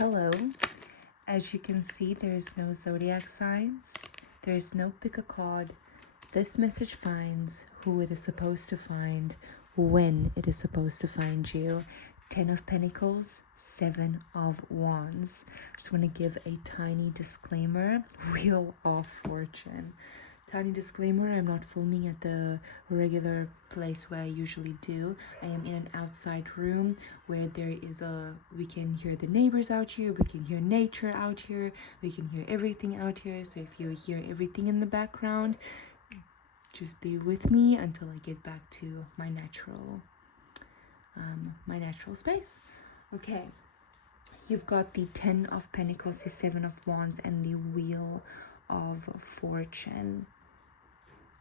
Hello. As you can see, there is no zodiac signs. There is no pick a card. This message finds who it is supposed to find, when it is supposed to find you. 10 of Pentacles, 7 of Wands. Just want to give a tiny disclaimer. Wheel of Fortune. Tiny disclaimer, I'm not filming at the regular place where I usually do. I am in an outside room where we can hear the neighbors out here, we can hear nature out here, we can hear everything out here. So if you hear everything in the background, just be with me until I get back to my natural space. Okay, you've got the 10 of Pentacles, the 7 of Wands, and the Wheel of Fortune.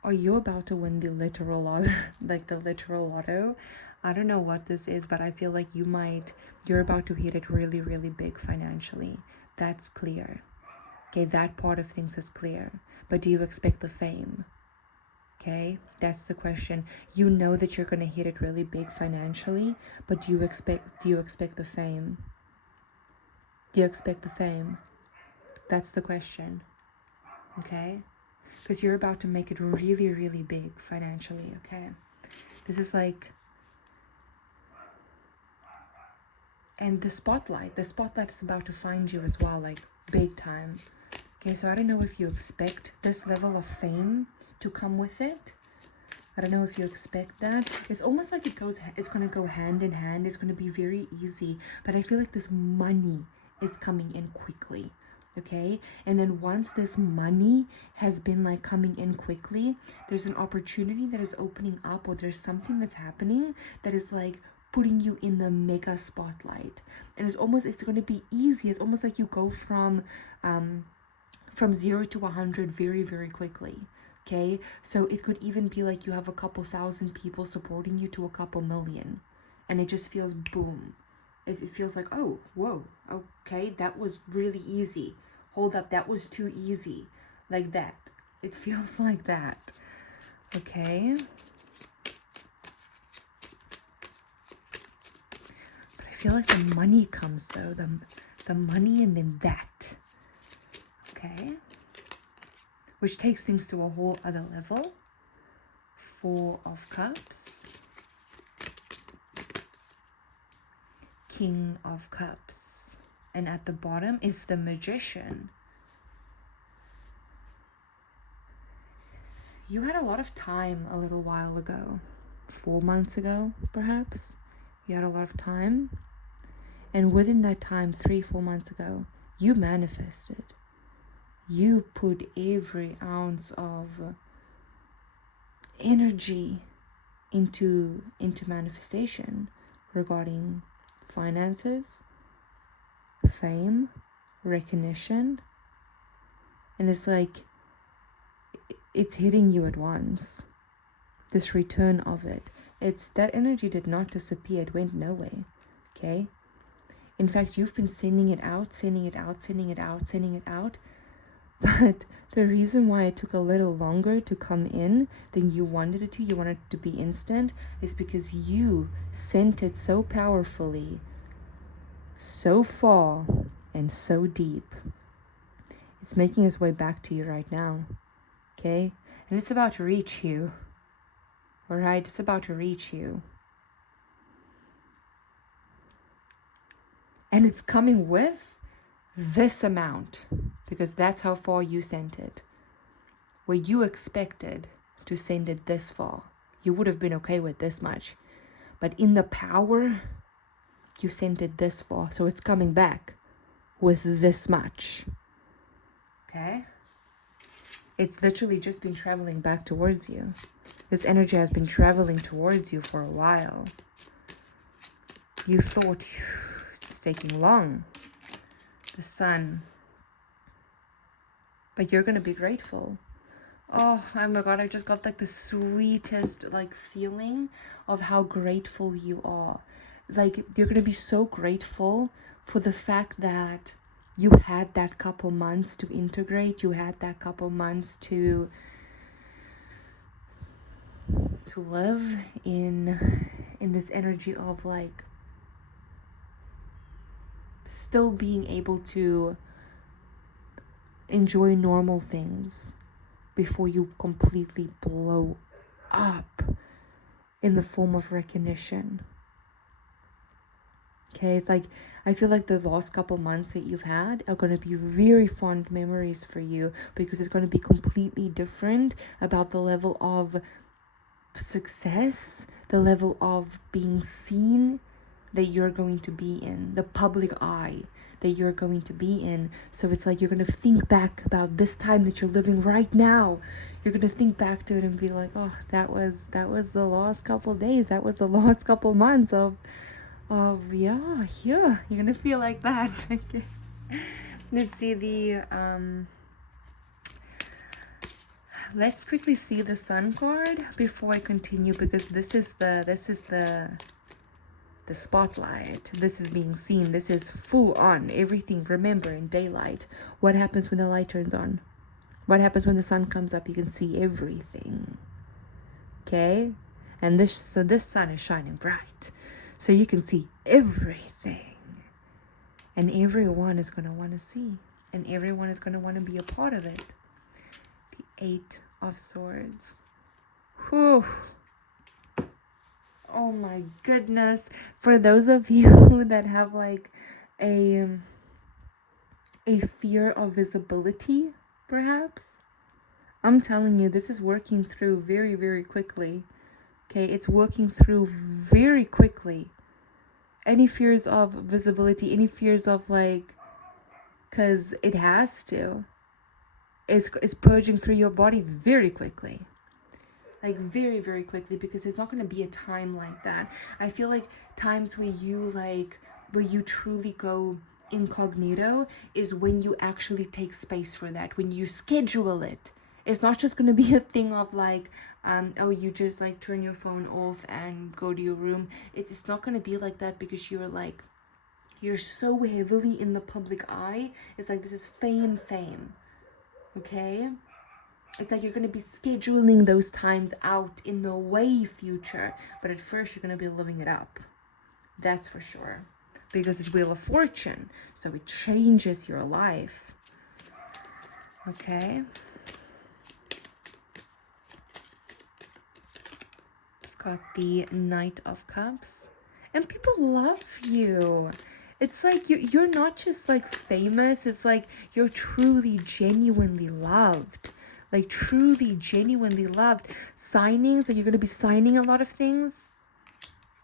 Are you about to win the literal lotto? Like the literal lotto? I don't know what this is, but I feel like you're about to hit it really, really big financially. That's clear. Okay, that part of things is clear. But do you expect the fame? Okay, that's the question. You know that you're going to hit it really big financially, but do you expect the fame? Do you expect the fame? That's the question. Okay? Because you're about to make it really, really big financially, okay? This is like... And the spotlight is about to find you as well, like big time. Okay, so I don't know if you expect this level of fame to come with it. I don't know if you expect that. It's almost like it's going to go hand in hand. It's going to be very easy. But I feel like this money is coming in quickly. Okay, and then once this money has been like coming in quickly, there's an opportunity that is opening up, or there's something that's happening that is like putting you in the mega spotlight. And it's going to be easy. It's almost like you go from 0 to 100 very, very quickly. Okay, so it could even be like you have a couple thousand people supporting you to a couple million, and it just feels boom. It feels like, oh, whoa, okay, that was really easy. Hold up, that was too easy. Like that. It feels like that. Okay. But I feel like the money comes though. The money and then that. Okay. Which takes things to a whole other level. 4 of Cups. King of Cups. And at the bottom is the Magician. You had a lot of time a little while ago. 4 months ago, perhaps. You had a lot of time. And within that time, 3-4 months ago, you manifested. You put every ounce of energy into manifestation regarding finances, fame, recognition. And it's like it's hitting you at once. This return of it. It's that energy did not disappear. It went nowhere. Okay? In fact, you've been sending it out. But the reason why it took a little longer to come in than you wanted it to be instant, is because you sent it so powerfully, so far, and so deep. It's making its way back to you right now. Okay? And it's about to reach you. Alright? It's about to reach you. And it's coming with this amount, because that's how far you sent it. Where you expected to send it this far, you would have been okay with this much. But in the power, you sent it this far, so it's coming back with this much. Okay? It's literally just been traveling back towards you. This energy has been traveling towards you for a while. You thought it's taking long. The Sun. But you're gonna be grateful. Oh my god, I just got like the sweetest like feeling of how grateful you are. Like you're gonna be so grateful for the fact that you had that couple months to integrate. You had that couple months to live in this energy of like still being able to enjoy normal things before you completely blow up in the form of recognition. Okay, it's like, I feel like the last couple months that you've had are going to be very fond memories for you, because it's going to be completely different about the level of success, the level of being seen that you're going to be in, the public eye that you're going to be in. So it's like you're going to think back about this time that you're living right now. You're going to think back to it and be like, oh, that was the last couple days, that was the last couple months of yeah, you're gonna feel like that. Okay. Let's see the let's quickly see the Sun card before I continue, because this is the spotlight. This is being seen. This is full on everything. Remember, in daylight, what happens when the light turns on? What happens when the sun comes up? You can see everything. Okay? And this sun is shining bright, so you can see everything. And everyone is going to want to see. And everyone is going to want to be a part of it. The Eight of Swords. Whew. Oh my goodness. For those of you that have like a fear of visibility, perhaps, I'm telling you, this is working through very, very quickly. Okay, it's working through very quickly. Any fears of visibility, any fears of like, because it has to. It's purging through your body very quickly. Like very, very quickly, because there's not going to be a time like that. I feel like times where you truly go incognito is when you actually take space for that, when you schedule it. It's not just going to be a thing of like, oh, you just like turn your phone off and go to your room. It's not going to be like that, because you're so heavily in the public eye. It's like, this is fame. Okay? It's like you're going to be scheduling those times out in the way future. But at first, you're going to be living it up. That's for sure. Because it's Wheel of Fortune. So it changes your life. Okay? Got the Knight of Cups. And people love you. It's like you're not just like famous. It's like you're truly, genuinely loved. Like truly, genuinely loved. Signings, that you're going to be signing a lot of things.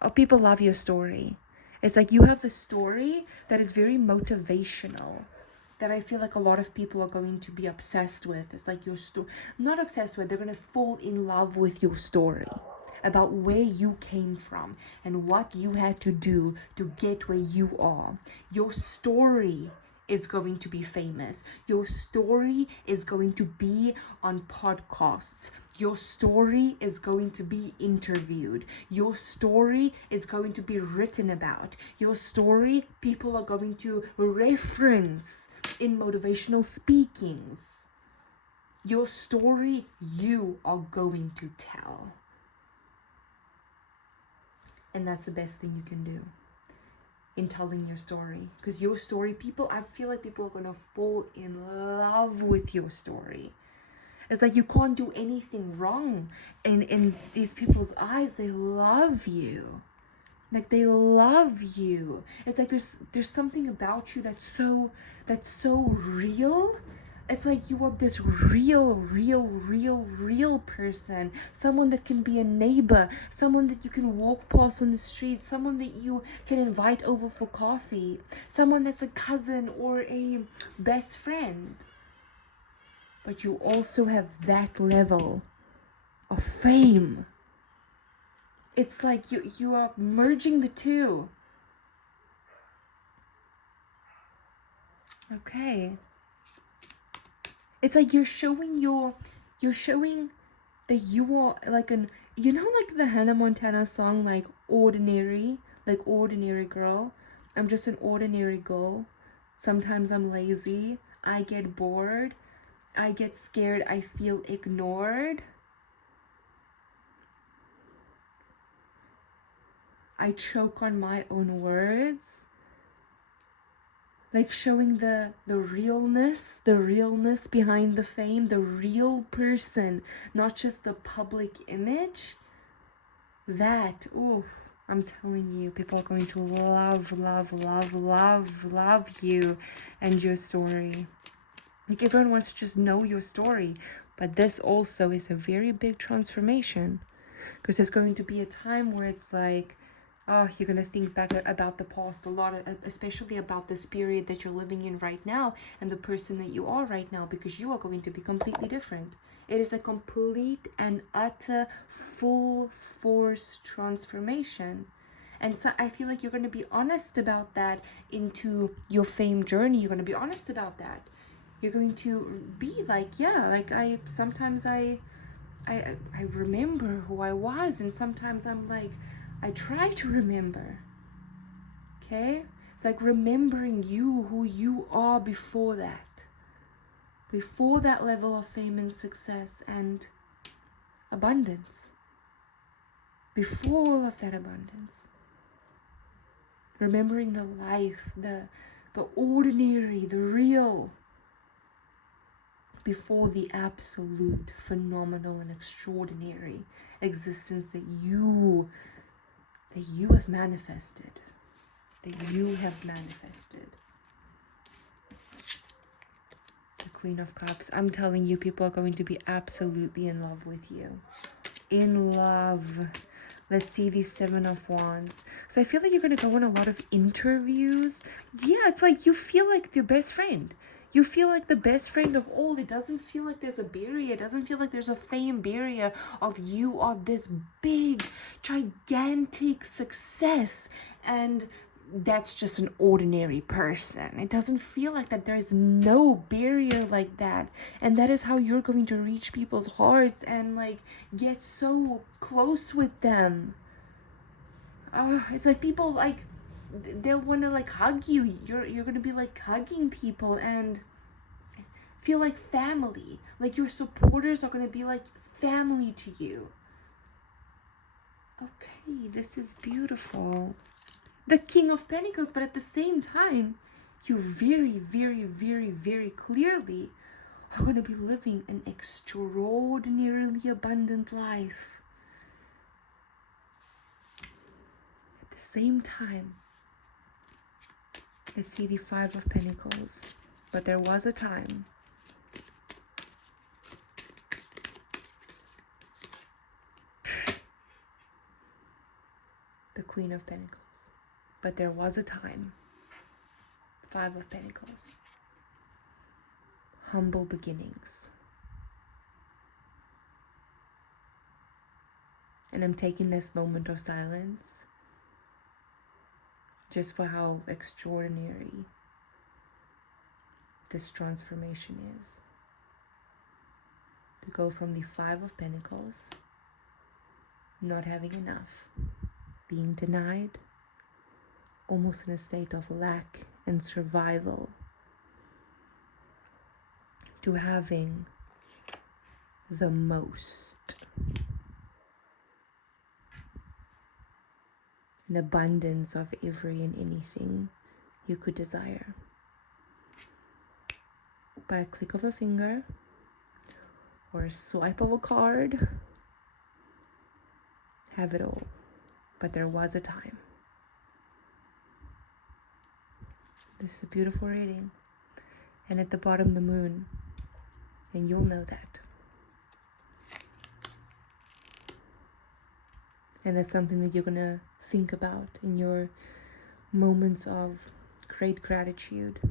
Oh, people love your story. It's like you have a story that is very motivational, that I feel like a lot of people are going to be obsessed with. It's like your story, not obsessed with, they're going to fall in love with your story, about where you came from and what you had to do to get where you are. Your story is going to be famous. Your story is going to be on podcasts. Your story is going to be interviewed. Your story is going to be written about. Your story, people are going to reference in motivational speakings. Your story, you are going to tell. And that's the best thing you can do in telling your story. Because your story, I feel like people are going to fall in love with your story. It's like you can't do anything wrong in these people's eyes. They love you. Like, they love you. It's like there's something about you that's so real. It's like you are this real person. Someone that can be a neighbor. Someone that you can walk past on the street. Someone that you can invite over for coffee. Someone that's a cousin or a best friend. But you also have that level of fame. It's like you are merging the two. Okay. It's like you're showing that you are like like the Hannah Montana song, like ordinary girl. I'm just an ordinary girl. Sometimes I'm lazy. I get bored. I get scared. I feel ignored. I choke on my own words. like showing the realness behind the fame, the real person, not just the public image. That, ooh, I'm telling you, people are going to love you and your story. Like, everyone wants to just know your story, but this also is a very big transformation, because there's going to be a time where it's like, oh, you're going to think back about the past a lot, especially about this period that you're living in right now and the person that you are right now, because you are going to be completely different. It is a complete and utter full force transformation. And so I feel like you're going to be honest about that into your fame journey. You're going to be honest about that. You're going to be like, yeah, like I remember who I was, and sometimes I'm like, I try to remember. Okay? It's like remembering you, who you are before that. Before that level of fame and success and abundance. Before all of that abundance. Remembering the life, the ordinary, the real. Before the absolute, phenomenal, and extraordinary existence that you have manifested. That you have manifested. The Queen of Cups. I'm telling you, people are going to be absolutely in love with you. In love. Let's see these 7 of Wands. So I feel like you're going to go on a lot of interviews. Yeah, it's like you feel like your best friend. You feel like the best friend of all. It doesn't feel like there's a barrier. It doesn't feel like there's a fame barrier of you are this big, gigantic success. And that's just an ordinary person. It doesn't feel like that. There's no barrier like that. And that is how you're going to reach people's hearts and like get so close with them. It's like people like they'll want to like hug you. You're gonna be like hugging people and feel like family. Like your supporters are gonna be like family to you. Okay, this is beautiful. The King of Pentacles, but at the same time, you very, very, very, very clearly are going to be living an extraordinarily abundant life. At the same time, let's see the 5 of Pentacles, but there was a time. The Queen of Pentacles. But there was a time. 5 of Pentacles. Humble beginnings. And I'm taking this moment of silence just for how extraordinary this transformation is. To go from the 5 of Pentacles, not having enough, being denied, almost in a state of lack and survival, to having the most, an abundance of every and anything you could desire. By a click of a finger or a swipe of a card, have it all. But there was a time. This is a beautiful reading. And at the bottom, the moon. And you'll know that. And that's something that you're going to think about in your moments of great gratitude.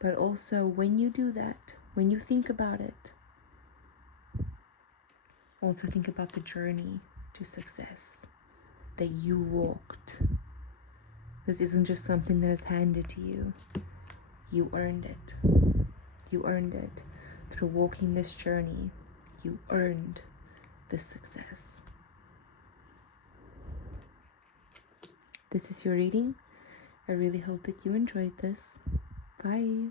But also, when you do that, when you think about it, also think about the journey to success that you walked. This isn't just something that is handed to you. You earned it. You earned it. Through walking this journey, you earned this success. This is your reading. I really hope that you enjoyed this. Bye.